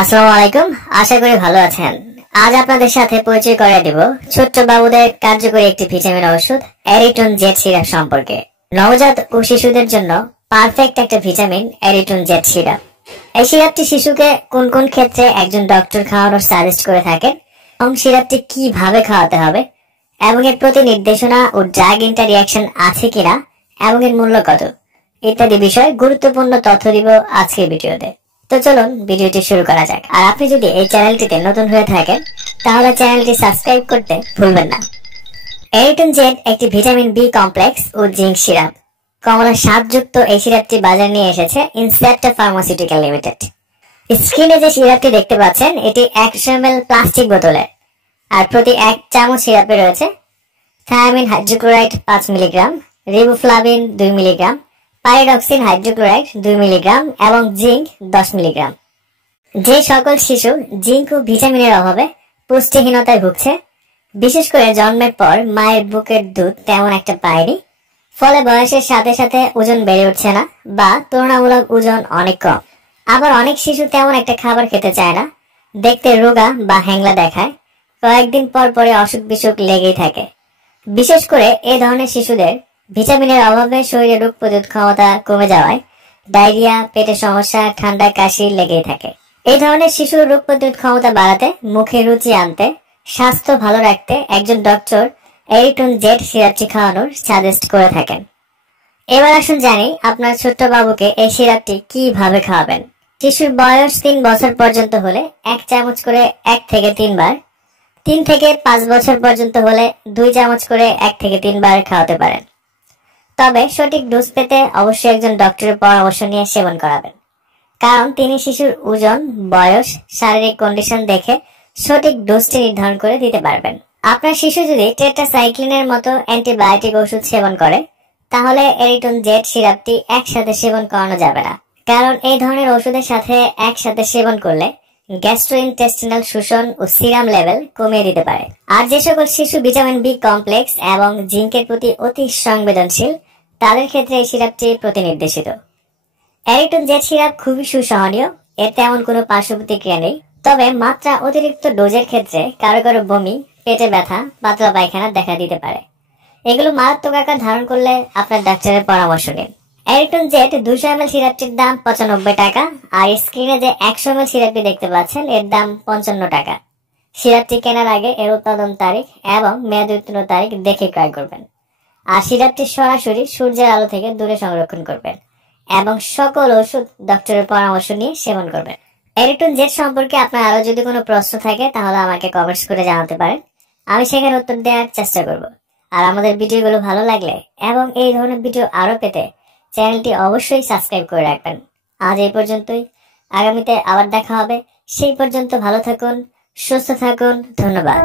আসসালামু আলাইকুম। আশা করি ভালো আছেন। আজ আপনাদের সাথে পরিচয় করিয়ে দেব ছোট্ট বাবুদের কার্যকরী একটি ভিটামিন ওষুধ এরিট্রন জেড সিরাপ সম্পর্কে। নবজাত ও শিশুদের জন্য পারফেক্ট একটা ভিটামিন এরিট্রন জেড সিরাপ। এই সিরাপটি শিশুকে কোন কোন ক্ষেত্রে একজন ডক্টর খাওয়ানোর সাজেস্ট করে থাকেন এবং সিরাপটি কিভাবে খাওয়াতে হবে এবং এর প্রতি নির্দেশনা ও ড্রাগ ইন্টার রিঅ্যাকশন আছে কিনা এবং এর মূল্য কত ইত্যাদি বিষয়ে গুরুত্বপূর্ণ তথ্য দিব আজকের ভিডিওতে। তো চলুন ভিডিওটি শুরু করা যাক। আর আপনি যদি এই চ্যানেলটিতে নতুন হয়ে থাকেন তাহলে চ্যানেলটি সাবস্ক্রাইব করতে ভুলবেন না। এরিট্রন জেড একটি ভিটামিন বি কমপ্লেক্স ও জিঙ্ক সিরাপ। কমলা স্বাদযুক্ত এই সিরাপটি বাজারে নিয়ে এসেছে ইনসেপ্টা ফার্মাসিউটিক্যাল লিমিটেড। স্ক্রিনে যে সিরাপটি দেখতে পাচ্ছেন এটি 100 ml প্লাস্টিক বোতলে, আর প্রতি 1 চামচ সিরাপে রয়েছে thymine hydrochloride 5 milligram, riboflavin 2 milligram, pyridoxine hydrochloride 2 milligram এবং জিঙ্ক 10 মিলিগ্রাম। যে সকল শিশু জিঙ্ক ও ভিটামিনের অভাবে পুষ্টিহীনতায় ভুগছে, বিশেষ করে জন্মের পর মায়ের বুকের দুধ তেমন একটা পায়নি, ফলে বয়সের সাথে সাথে ওজন বেড়ে উঠছে না বা তুলনামূলক ওজন অনেক কম, আবার অনেক শিশু তেমন একটা খাবার খেতে চায় না, দেখতে রোগা বা হ্যাংলা দেখায়, কয়েকদিন পর পরে অসুখ বিসুখ লেগেই থাকে। বিশেষ করে এ ধরনের শিশুদের ভিটামিনের অভাবে শরীরে রোগ প্রতিরোধ ক্ষমতা কমে যাওয়ায় ডায়রিয়া, পেটের সমস্যা, ঠান্ডা, কাশি লেগেই থাকে। এই ধরনের শিশুর রোগ প্রতিরোধ ক্ষমতা বাড়াতে, মুখে রুচি আনতে, স্বাস্থ্য ভালো রাখতে একজন ডক্টর এরিট্রন জেড সিরাপটি খাওয়ানোর সাজেস্ট করে থাকেন। এবার আসুন জানি আপনার ছোট্ট বাবুকে এই সিরাপটি কিভাবে খাওয়াবেন। শিশুর বয়স 3 বছর পর্যন্ত হলে 1 চামচ করে 1 থেকে 3 বার, 3 থেকে 5 বছর পর্যন্ত হলে 2 চামচ করে 1 থেকে 3 বার খাওয়াতে পারেন। তবে সঠিক ডোজ পেতে অবশ্যই একজন ডক্টরের পরামর্শ নিয়ে সেবন করাবেন, কারণ তিনি শিশুর ওজন, বয়স, শারীরিক কন্ডিশন দেখে সঠিক ডোজটি নির্ধারণ করে দিতে পারবেন। আপনার শিশু যদি টেট্রাসাইক্লিনের মতো অ্যান্টিবায়োটিক ওষুধ সেবন করে তাহলে এরিট্রন জেড সিরাপটি একসাথে সেবন করানো যাবে না, কারণ এই ধরনের ওষুধের সাথে একসাথে সেবন করলে গ্যাস্ট্রোইন্টেস্টিনাল শোষণ ও সিরাম লেভেল কমিয়ে দিতে পারে। আর যে সকল শিশু ভিটামিন বি কমপ্লেক্স এবং জিঙ্কের প্রতি অতি সংবেদনশীল তাদের ক্ষেত্রে এই সিরাপটি প্রতিনির্দেশিত। এরিট্রন জেড সিরাপ খুবই সুসহনীয়, এর তেমন কোনো পার্শ্ব প্রতিক্রিয়া নেই। তবে মাত্রা অতিরিক্ত ডোজের ক্ষেত্রে কারো কারো বমি, পেটে ব্যথা, পাতলা পায়খানা দেখা দিতে পারে। এগুলো মারাত্মক আকার ধারণ করলে আপনার ডাক্তারের পরামর্শ নিন। এরিট্রন জেড 200 ml সিরাপটির দাম 95 টাকা, আর স্ক্রিনে যে 100 ml সিরাপটি দেখতে পাচ্ছেন এর দাম 55 টাকা। সিরাপটি কেনার আগে এর উৎপাদন তারিখ এবং মেয়াদ উত্তীর্ণ তারিখ দেখে ক্রয় করবেন। আর সিরাপটি সরাসরি সূর্যের আলো থেকে দূরে সংরক্ষণ করবেন এবং সকল ওষুধ ডক্টরের পরামর্শ নিয়ে সেবন করবেন। এরিট্রন জেড সম্পর্কে আপনার আরো যদি কোনো প্রশ্ন থাকে তাহলে আমাকে কমেন্টস করে জানাতে পারেন, আমি সেখানে উত্তর দেওয়ার চেষ্টা করব। আর আমাদের ভিডিওগুলো ভালো লাগলে এবং এই ধরনের ভিডিও আরো পেতে চ্যানেলটি অবশ্যই সাবস্ক্রাইব করে রাখবেন। আজ এই পর্যন্তই, আগামীতে আবার দেখা হবে। সেই পর্যন্ত ভালো থাকুন, সুস্থ থাকুন। ধন্যবাদ।